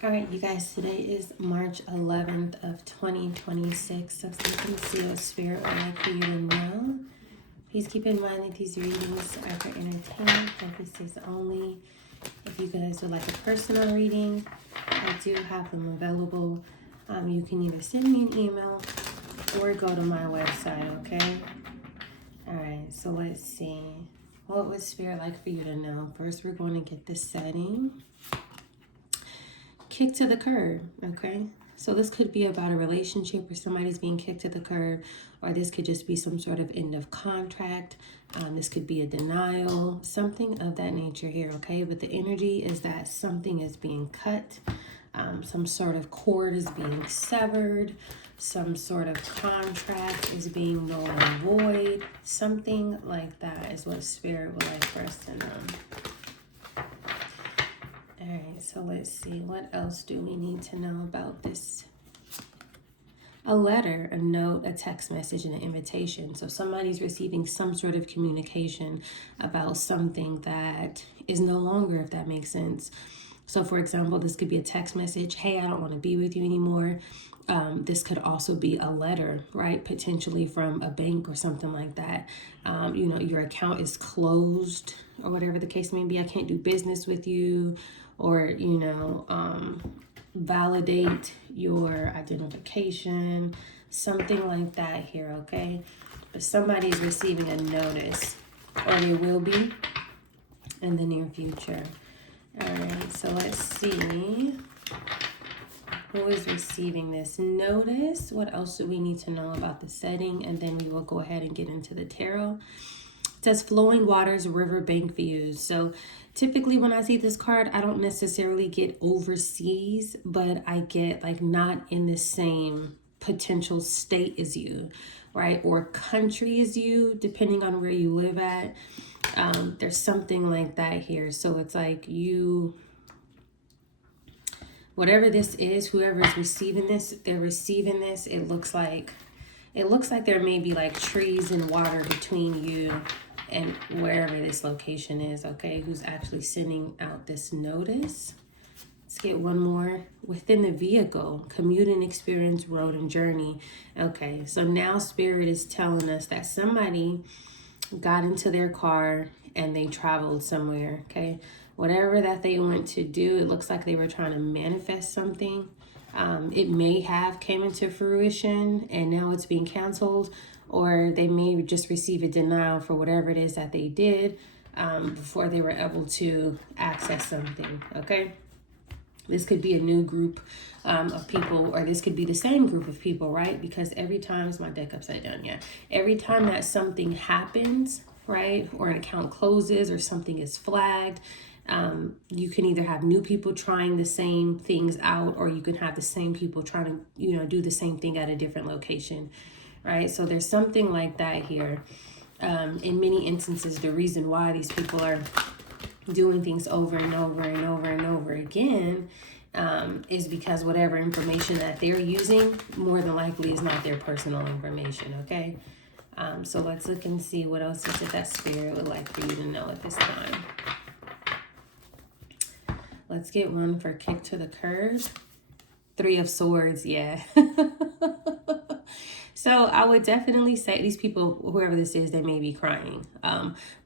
All right, you guys, today is March 11th of 2026. So you can see what spirit would like for you to know. Please keep in mind that these readings are for entertainment purposes only. If you guys would like a personal reading, I do have them available. You can either send me an email or go to my website, okay? All right, so let's see. What would spirit like for you to know? First, we're going to get the setting. Kicked to the curb, okay? So this could be about a relationship where somebody's being kicked to the curb, or this could just be some sort of end of contract. This could be a denial, something of that nature here, okay? But the energy is that something is being cut, some sort of cord is being severed, some sort of contract is being null and void, something like that is what spirit would like for us to know. All right, so let's see. What else do we need to know about this? A letter, a note, a text message, and an invitation. So somebody's receiving some sort of communication about something that is no longer, if that makes sense. So for example, this could be a text message. Hey, I don't want to be with you anymore. This could also be a letter, right? Potentially from a bank or something like that. Your account is closed or whatever the case may be. I can't do business with you, or, validate your identification, something like that here, okay? But somebody's receiving a notice, or they will be in the near future. All right, so let's see. Who is receiving this notice? What else do we need to know about the setting? And then we will go ahead and get into the tarot. It says flowing waters, riverbank views. So typically when I see this card, I don't necessarily get overseas, but I get like not in the same potential state as you, right? Or country as you, depending on where you live at. There's something like that here. So it's like you... Whatever this is, whoever is receiving this, they're receiving this. It looks like there may be like trees and water between you and wherever this location is, okay? Who's actually sending out this notice? Let's get one more. Within the vehicle, commuting experience, road and journey. Okay, so now spirit is telling us that somebody got into their car and they traveled somewhere, okay? Whatever that they went to do, it looks like they were trying to manifest something. It may have came into fruition and now it's being canceled, or they may just receive a denial for whatever it is that they did before they were able to access something, okay? This could be a new group of people, or this could be the same group of people, right? Because every time, is my deck upside down? Yeah. Every time that something happens, right, or an account closes or something is flagged, you can either have new people trying the same things out, or you can have the same people trying to, do the same thing at a different location, right? So there's something like that here. In many instances, the reason why these people are doing things over and over and over and over again is because whatever information that they're using more than likely is not their personal information, okay? So let's look and see what else is it that spirit would like for you to know at this time. Let's get one for kick to the curb. 3 of Swords, yeah. So I would definitely say these people, whoever this is, they may be crying.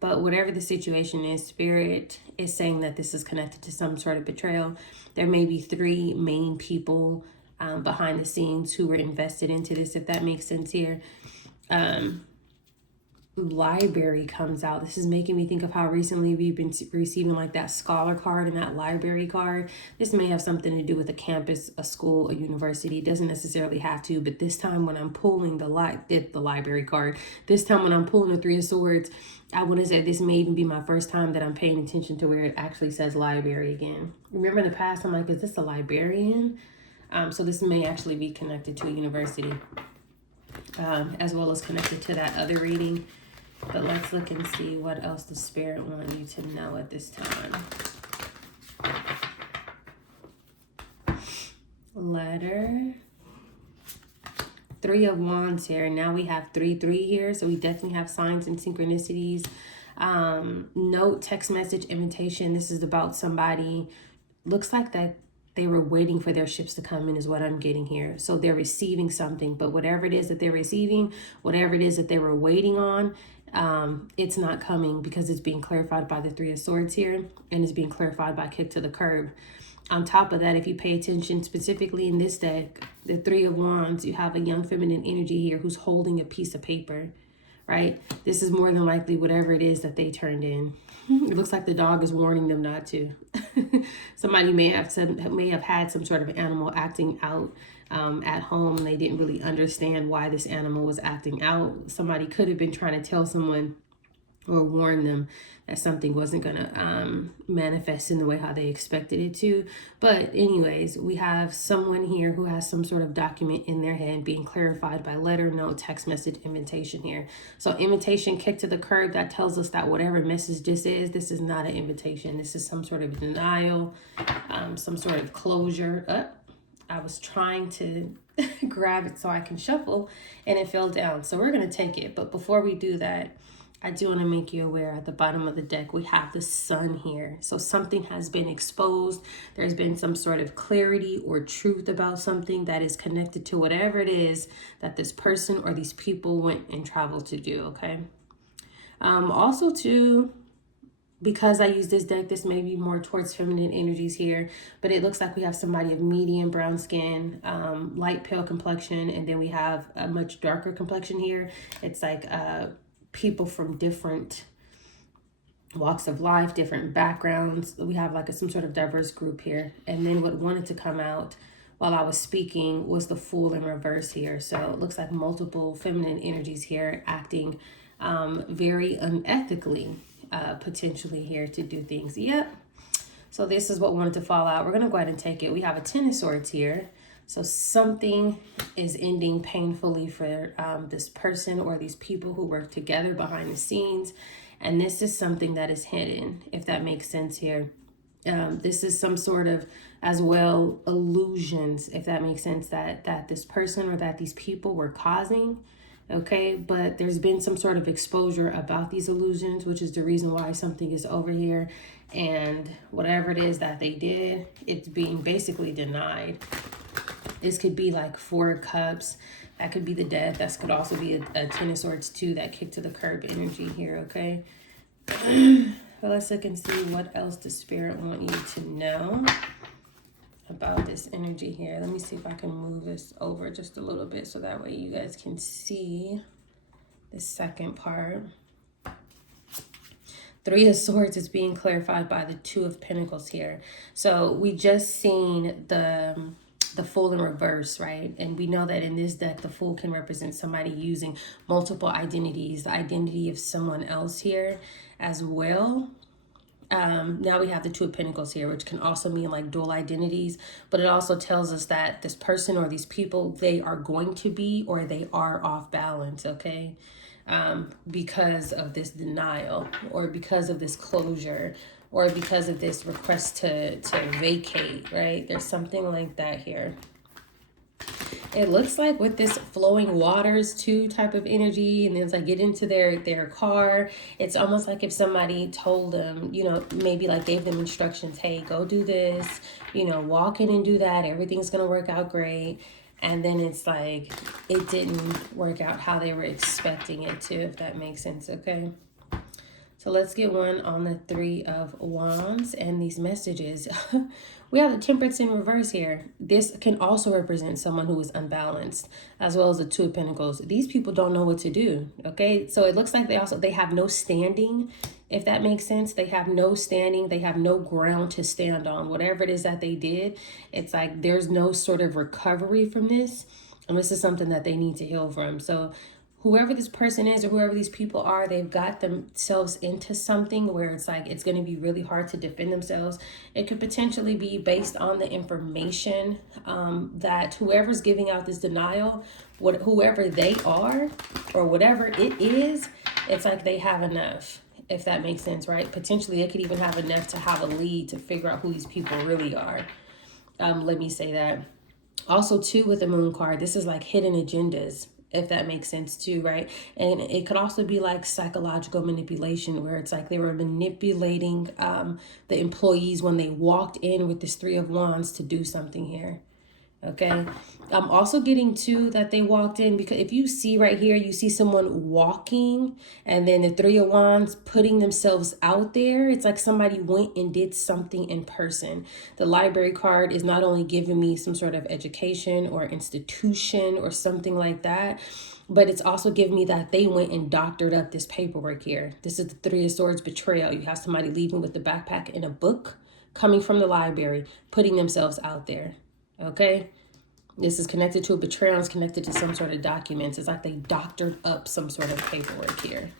But whatever the situation is, spirit is saying that this is connected to some sort of betrayal. There may be 3 main people behind the scenes who were invested into this, if that makes sense here. Library comes out. This is making me think of how recently we've been receiving like that scholar card and that library card. This may have something to do with a campus, a school, a university. It doesn't necessarily have to, but this time when I'm pulling the library card, this time when I'm pulling the 3 of Swords, I would have said this may even be my first time that I'm paying attention to where it actually says library again. Remember in the past, I'm like, is this a librarian? So this may actually be connected to a university, as well as connected to that other reading. But let's look and see what else the spirit wants you to know at this time. Letter. 3 of Wands here. Now we have 3 here. So we definitely have signs and synchronicities. Note, text message, invitation. This is about somebody. Looks like that They were waiting for their ships to come in is what I'm getting here. So they're receiving something, but whatever it is that they're receiving, whatever it is that they were waiting on, it's not coming because it's being clarified by the Three of Swords here, and it's being clarified by kick to the curb. On top of that, if you pay attention specifically in this deck, the Three of Wands, you have a young feminine energy here who's holding a piece of paper, right? This is more than likely whatever it is that they turned in. It looks like the dog is warning them not to. Somebody may have had some sort of animal acting out at home. They didn't really understand why this animal was acting out. Somebody could have been trying to tell someone or warn them that something wasn't going to manifest in the way how they expected it to. But anyways, we have someone here who has some sort of document in their hand being clarified by letter, note, text message, invitation here. So invitation, kick to the curb, that tells us that whatever message this is not an invitation. This is some sort of denial, some sort of closure. I was trying to grab it so I can shuffle and it fell down. So we're going to take it. But before we do that, I do want to make you aware at the bottom of the deck, we have the sun here. So something has been exposed. There's been some sort of clarity or truth about something that is connected to whatever it is that this person or these people went and traveled to do, okay? Also too, because I use this deck, this may be more towards feminine energies here, but it looks like we have somebody of medium brown skin, light pale complexion, and then we have a much darker complexion here. It's like people from different walks of life, different backgrounds. We have like some sort of diverse group here. And then what wanted to come out while I was speaking was the Fool in reverse here. So it looks like multiple feminine energies here acting very unethically, potentially here to do things. Yep. So this is what wanted to fall out. We're going to go ahead and take it. We have a Ten of Swords here. So something is ending painfully for this person or these people who work together behind the scenes. And this is something that is hidden, if that makes sense here. This is some sort of, as well, illusions, if that makes sense, that this person or that these people were causing. Okay, but there's been some sort of exposure about these illusions, which is the reason why something is over here. And whatever it is that they did, it's being basically denied. This could be like Four of Cups. That could be the Death. That could also be a Ten of Swords too, that kick to the curb energy here, okay? Well, let's look and see what else the Spirit want you to know about this energy here. Let me see if I can move this over just a little bit so that way you guys can see the second part. Three of Swords is being clarified by the Two of Pentacles here. So we just seen the Fool in reverse, right? And we know that in this deck, the Fool can represent somebody using multiple identities, the identity of someone else here as well. Now we have the Two of Pentacles here, which can also mean like dual identities, but it also tells us that this person or these people, they are going to be, or they are off balance, okay? Because of this denial, or because of this closure, or because of this request to vacate, right? There's something like that here. It looks like with this flowing waters too type of energy, and then it's like get into their car. It's almost like if somebody told them, you know, maybe like gave them instructions, hey, go do this, you know, walk in and do that. Everything's going to work out great. And then it's like it didn't work out how they were expecting it to, if that makes sense, okay? So let's get one on the Three of Wands and these messages. We have the Temperance in reverse here. This can also represent someone who is unbalanced, as well as the Two of Pentacles. These people don't know what to do, okay? So it looks like they have no standing, if that makes sense. They have no standing. They have no ground to stand on. Whatever it is that they did, it's like there's no sort of recovery from this. And this is something that they need to heal from. So whoever this person is or whoever these people are, they've got themselves into something where it's like it's going to be really hard to defend themselves. It could potentially be based on the information that whoever's giving out this denial, whoever they are or whatever it is, it's like they have enough, if that makes sense, right? Potentially they could even have enough to have a lead to figure out who these people really are. Let me say that. Also, too, with the Moon card, this is like hidden agendas. if that makes sense too, right? And it could also be like psychological manipulation, where it's like they were manipulating the employees when they walked in with this Three of Wands to do something here. Okay. I'm also getting to that they walked in, because if you see right here, you see someone walking and then the Three of Wands putting themselves out there. It's like somebody went and did something in person. The library card is not only giving me some sort of education or institution or something like that, but it's also giving me that they went and doctored up this paperwork here. This is the Three of Swords betrayal. You have somebody leaving with the backpack and a book, coming from the library, putting themselves out there. Okay, this is connected to a betrayal. It's connected to some sort of documents. It's like they doctored up some sort of paperwork here.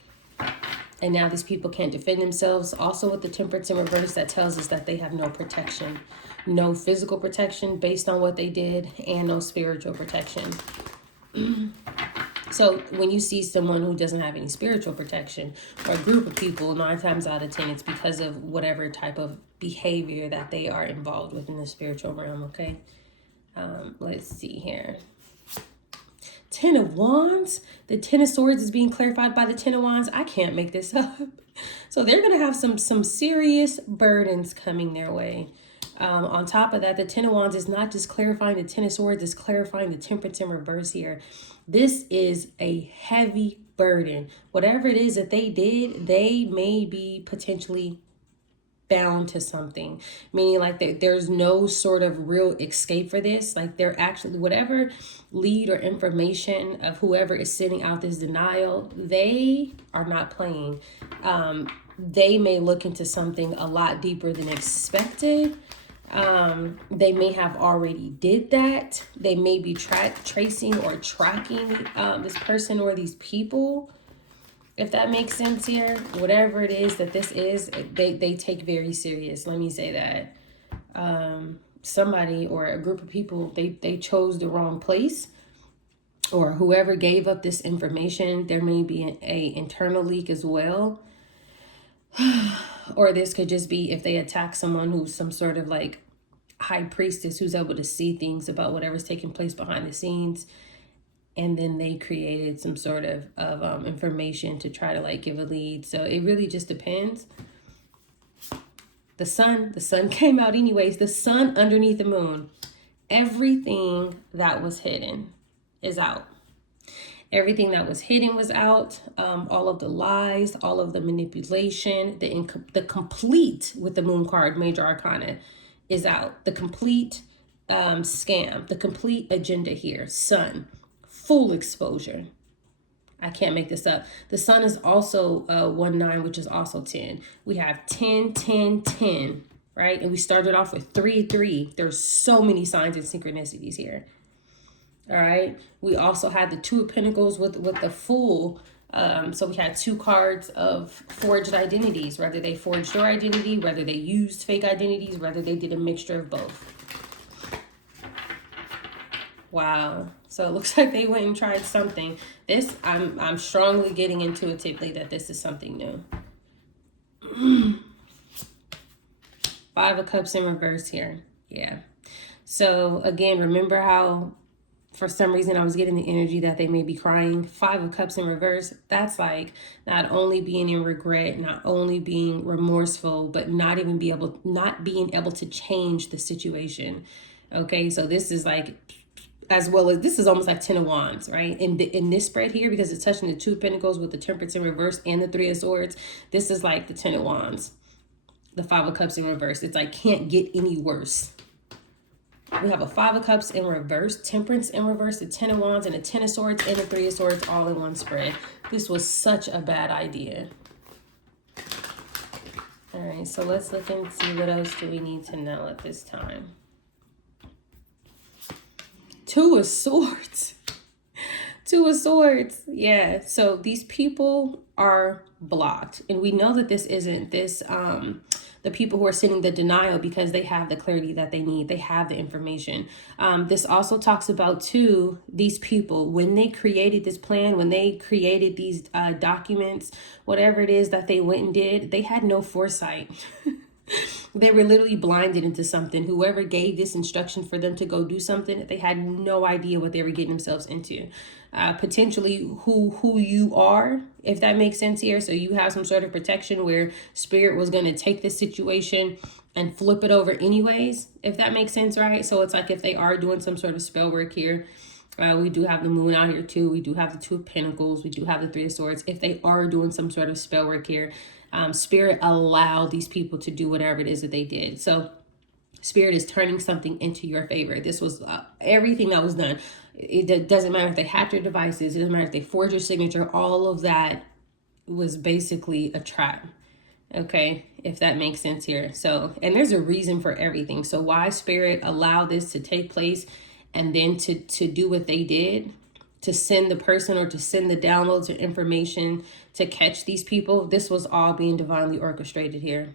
And now these people can't defend themselves. Also with the Temperance in reverse, that tells us that they have no protection. No physical protection based on what they did, and no spiritual protection. So when you see someone who doesn't have any spiritual protection, or a group of people, 9 times out of 10, it's because of whatever type of behavior that they are involved with in the spiritual realm, okay? Let's see here. 10 of Wands. The 10 of Swords is being clarified by the 10 of Wands. I can't make this up. So they're going to have some serious burdens coming their way. On top of that, the 10 of Wands is not just clarifying the 10 of Swords, it's clarifying the Temperance in reverse here. This is a heavy burden. Whatever it is that they did, they may be potentially bound to something, meaning like there's no sort of real escape for this. Like they're actually, whatever lead or information of whoever is sending out this denial, they are not playing. They may look into something a lot deeper than expected. They may have already did that. They may be tracing or tracking this person or these people. If that makes sense here, whatever it is that this is, they take very serious. Let me say that. Somebody or a group of people, they chose the wrong place, or whoever gave up this information, there may be a internal leak as well. Or this could just be if they attack someone who's some sort of like high priestess who's able to see things about whatever's taking place behind the scenes. And then they created some sort of information to try to like give a lead. So it really just depends. The sun came out anyways. The sun underneath the moon. Everything that was hidden is out. Everything that was hidden was out. All of the lies, all of the manipulation, the complete with the moon card, major arcana, is out. The complete scam, the complete agenda here. Sun. Full exposure. I can't make this up. The sun is also 1-9, which is also 10. We have 10, 10, 10, right? And we started off with 3, 3. There's so many signs and synchronicities here. All right. We also had the 2 of Pentacles with the Fool. So we had 2 cards of forged identities, whether they forged your identity, whether they used fake identities, whether they did a mixture of both. Wow. So it looks like they went and tried something. This, I'm strongly getting intuitively that this is something new. 5 of Cups in reverse here. Yeah. So again, remember how for some reason I was getting the energy that they may be crying. 5 of Cups in reverse. That's like not only being in regret, not only being remorseful, but not being able to change the situation. Okay. So this is like, as well as this is almost like 10 of Wands, right? In this spread here, because it's touching the 2 of Pentacles with the Temperance in reverse and the 3 of Swords, this is like the 10 of Wands, the 5 of Cups in reverse. It's like can't get any worse. We have a 5 of Cups in reverse, Temperance in reverse, the 10 of Wands, and the 10 of Swords and the 3 of Swords all in one spread. This was such a bad idea. All right, so let's look and see what else do we need to know at this time. 2 of Swords. 2 of Swords. Yeah. So these people are blocked. And we know that this isn't the people who are sending the denial, because they have the clarity that they need. They have the information. This also talks about too, these people, when they created this plan, when they created these documents, whatever it is that they went and did, they had no foresight. They were literally blinded into something. Whoever gave this instruction for them to go do something, they had no idea what they were getting themselves into. Potentially who you are, if that makes sense here. So you have some sort of protection where spirit was going to take this situation and flip it over anyways, if that makes sense, right? So it's like if they are doing some sort of spell work here, we do have the moon out here too. We do have the Two of Pentacles. We do have the Three of Swords. If they are doing some sort of spell work here, spirit allowed these people to do whatever it is that they did. So spirit is turning something into your favor. This was everything that was done. It doesn't matter if they hacked your devices. It doesn't matter if they forged your signature. All of that was basically a trap. Okay, if that makes sense here. So, and there's a reason for everything. So why spirit allowed this to take place and then to do what they did, to send the person or to send the downloads or information to catch these people, this was all being divinely orchestrated here.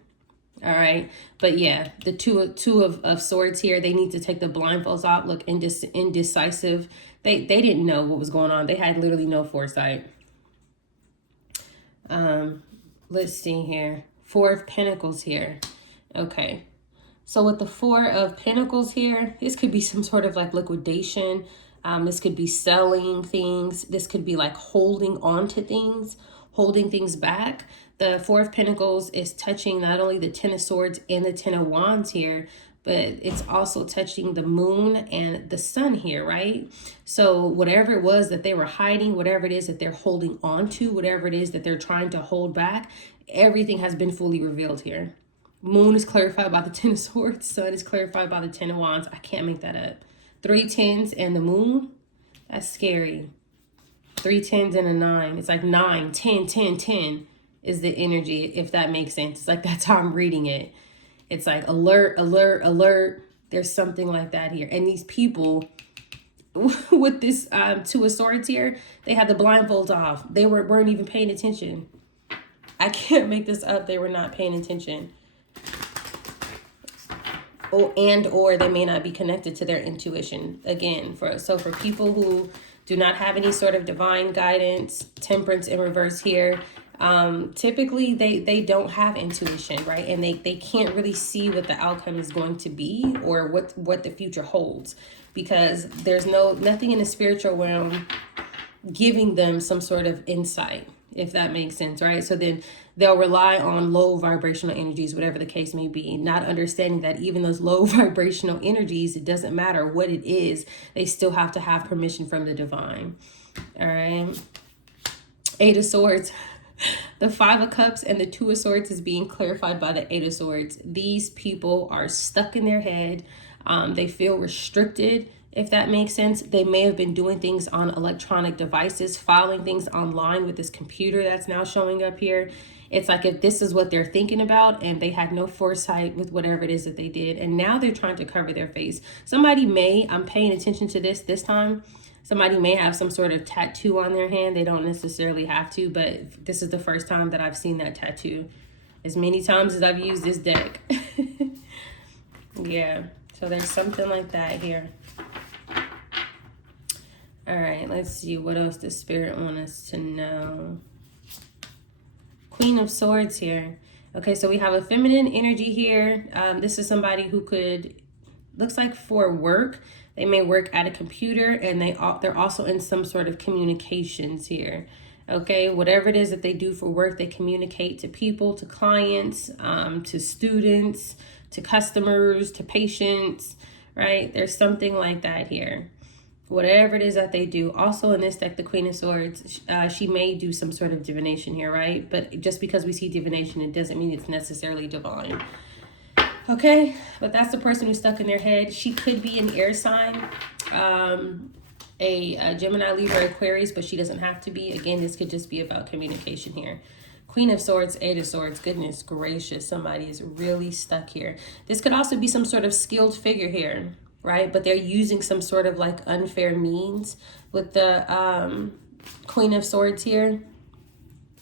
All right. But yeah, the two of swords here, they need to take the blindfolds off. Look, indecisive. They didn't know what was going on. They had literally no foresight. Let's see here. Four of Pentacles here. Okay. So with the Four of Pentacles here, this could be some sort of like liquidation. This could be selling things. This could be like holding on to things, holding things back. The Four of Pentacles is touching not only the Ten of Swords and the Ten of Wands here, but it's also touching the moon and the sun here, right? So whatever it was that they were hiding, whatever it is that they're holding on to, whatever it is that they're trying to hold back, everything has been fully revealed here. Moon is clarified by the Ten of Swords. Sun is clarified by the Ten of Wands. I can't make that up. 3 tens and the moon. That's scary. 3 tens and a 9. It's like 9, 10, 10, 10 is the energy, if that makes sense. It's like that's how I'm reading it. It's like alert, alert, alert. There's something like that here. And these people with this Two of Swords here, they had the blindfolds off. They weren't even paying attention. I can't make this up. They were not paying attention. Or they may not be connected to their intuition. Again, for people who do not have any sort of divine guidance, Temperance in reverse here, typically they don't have intuition, right? And they can't really see what the outcome is going to be or what the future holds, because there's nothing in the spiritual realm giving them some sort of insight, if that makes sense, right? So then they'll rely on low vibrational energies, whatever the case may be, not understanding that even those low vibrational energies, it doesn't matter what it is, they still have to have permission from the divine. All right. 8 of Swords. The 5 of Cups and the 2 of Swords is being clarified by the 8 of Swords. These people are stuck in their head. They feel restricted, if that makes sense. They may have been doing things on electronic devices, filing things online with this computer that's now showing up here. It's like if this is what they're thinking about and they had no foresight with whatever it is that they did, and now they're trying to cover their face. Somebody may, I'm paying attention to this time, somebody may have some sort of tattoo on their hand. They don't necessarily have to, but this is the first time that I've seen that tattoo as many times as I've used this deck. Yeah, so there's something like that here. All right, let's see what else the spirit wants us to know. Queen of Swords here. Okay, so we have a feminine energy here. This is somebody who could, looks like for work, they may work at a computer, and they're also in some sort of communications here. Okay, whatever it is that they do for work, they communicate to people, to clients, to students, to customers, to patients, right? There's something like that here. Whatever it is that they do. Also in this deck, the Queen of Swords, she may do some sort of divination here, right? But just because we see divination, it doesn't mean it's necessarily divine. Okay, but that's the person who's stuck in their head. She could be an air sign, a Gemini, Libra, Aquarius, but she doesn't have to be. Again, this could just be about communication here. Queen of Swords, 8 of Swords. Goodness gracious, somebody is really stuck here. This could also be some sort of skilled figure here, right? But they're using some sort of like unfair means with the Queen of Swords here.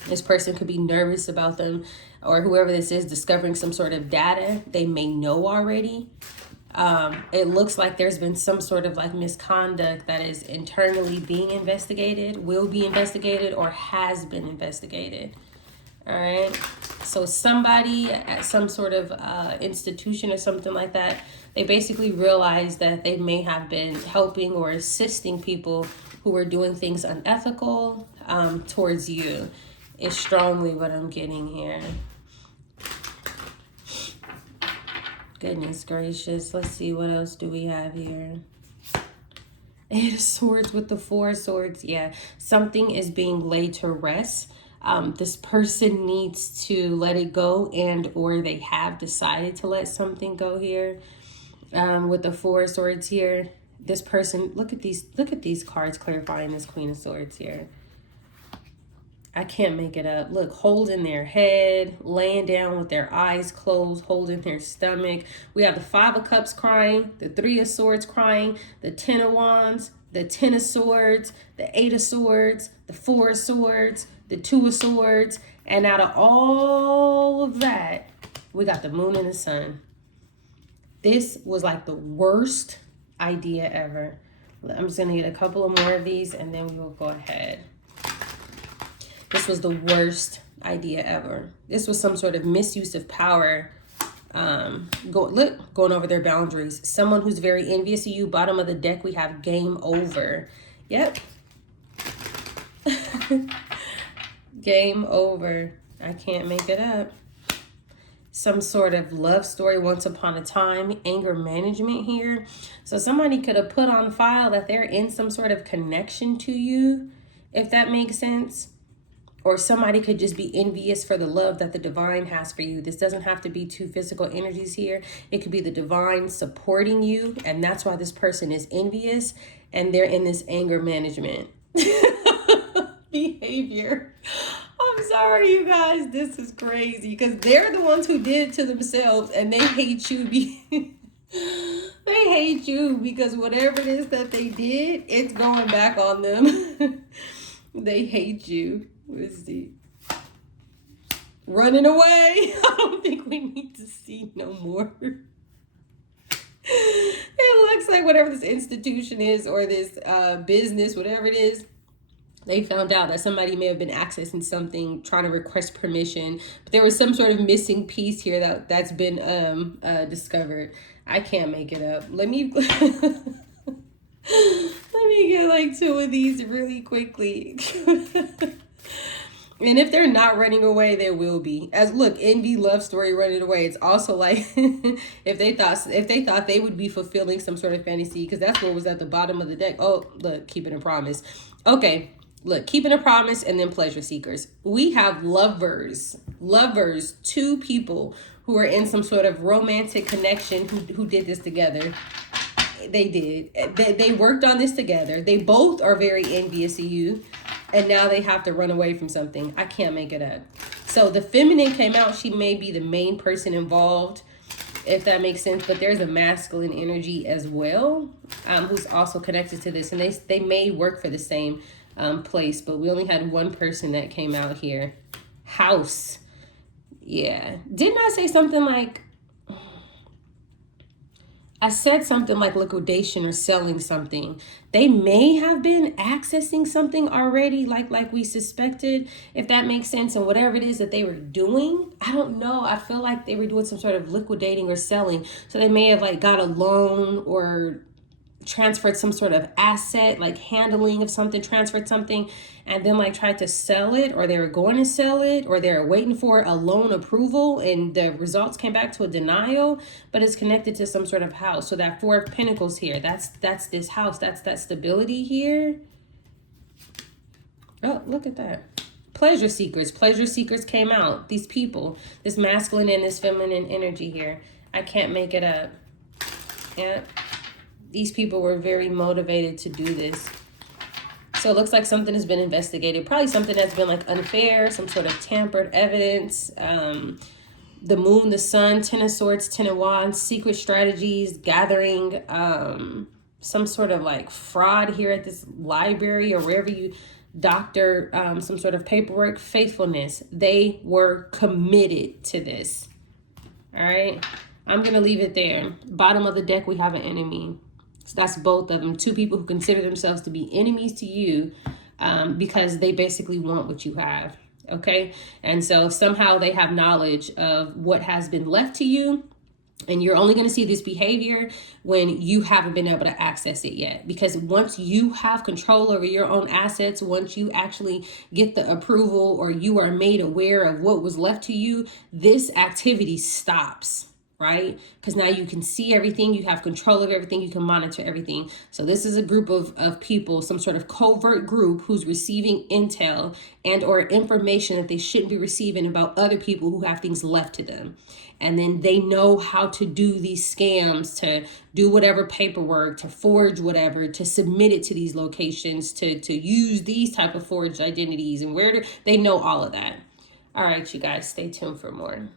This person could be nervous about them, or whoever this is, discovering some sort of data they may know already. It looks like there's been some sort of like misconduct that is internally being investigated, will be investigated, or has been investigated. All right. So somebody at some sort of institution or something like that, they basically realized that they may have been helping or assisting people who were doing things unethical towards you, is strongly what I'm getting here. Goodness gracious. Let's see, what else do we have here? Eight of Swords with the Four of Swords. Yeah, something is being laid to rest. This person needs to let it go, and or they have decided to let something go here. With the Four of Swords here, this person, look at these cards clarifying this Queen of Swords here. I can't make it up. Look, holding their head, laying down with their eyes closed, holding their stomach. We have the Five of Cups crying, the Three of Swords crying, the Ten of Wands, the Ten of Swords, the Eight of Swords, the Four of Swords, the Two of Swords. And out of all of that, we got the Moon and the Sun. This was like the worst idea ever. I'm just going to get a couple of more of these and then we will go ahead. This was the worst idea ever. This was some sort of misuse of power. Going over their boundaries. Someone who's very envious of you. Bottom of the deck, we have game over. Yep. Game over. I can't make it up. Some sort of love story once upon a time. Anger management here. So somebody could have put on file that they're in some sort of connection to you, if that makes sense. Or somebody could just be envious for the love that the divine has for you. This doesn't have to be two physical energies here. It could be the divine supporting you. And that's why this person is envious. And they're in this anger management behavior. I'm sorry, you guys. This is crazy. Because they're the ones who did it to themselves. And they hate you. They hate you because whatever it is that they did, it's going back on them. They hate you. Let's see. Running away. I don't think we need to see no more. It looks like whatever this institution is or this business, whatever it is, they found out that somebody may have been accessing something, trying to request permission. But there was some sort of missing piece here that's been discovered. I can't make it up. Let me get like two of these really quickly. And if they're not running away, they will be. As look, envy, love story, running away. It's also like if they thought they would be fulfilling some sort of fantasy, because that's what was at the bottom of the deck. Oh, look, keeping a promise. Okay, look, keeping a promise, and then pleasure seekers. We have lovers, two people who are in some sort of romantic connection who did this together. They did. They worked on this together. They both are very envious of you. And now they have to run away from something. I can't make it up. So the feminine came out. She may be the main person involved, if that makes sense. But there's a masculine energy as well, who's also connected to this. And they may work for the same place. But we only had one person that came out here. House. Yeah. Didn't I say something like... I said something like liquidation or selling something. They may have been accessing something already, like we suspected, if that makes sense. And whatever it is that they were doing, I don't know. I feel like they were doing some sort of liquidating or selling. So they may have like got a loan or transferred some sort of asset, like handling of something, transferred something, and then like tried to sell it, or they were going to sell it, or they're waiting for a loan approval and the results came back to a denial, but it's connected to some sort of house. So that Four of Pentacles here, that's this house, that's that stability here. Oh, look at that. Pleasure seekers came out. These people, this masculine and this feminine energy here. I can't make it up. Yeah. These people were very motivated to do this. So it looks like something has been investigated. Probably something that's been like unfair, some sort of tampered evidence. The Moon, the Sun, Ten of Swords, Ten of Wands, secret strategies, gathering, some sort of like fraud here at this library or wherever you doctor, some sort of paperwork, faithfulness. They were committed to this. All right. I'm going to leave it there. Bottom of the deck, we have an enemy. So that's both of them. Two people who consider themselves to be enemies to you because they basically want what you have. Okay. And so if somehow they have knowledge of what has been left to you, and you're only going to see this behavior when you haven't been able to access it yet. Because once you have control over your own assets, once you actually get the approval or you are made aware of what was left to you, this activity stops, right? Because now you can see everything, you have control of everything, you can monitor everything. So this is a group of people, some sort of covert group who's receiving intel and or information that they shouldn't be receiving about other people who have things left to them. And then they know how to do these scams, to do whatever paperwork, to forge whatever, to submit it to these locations, to use these type of forged identities, and they know all of that. All right, you guys, stay tuned for more.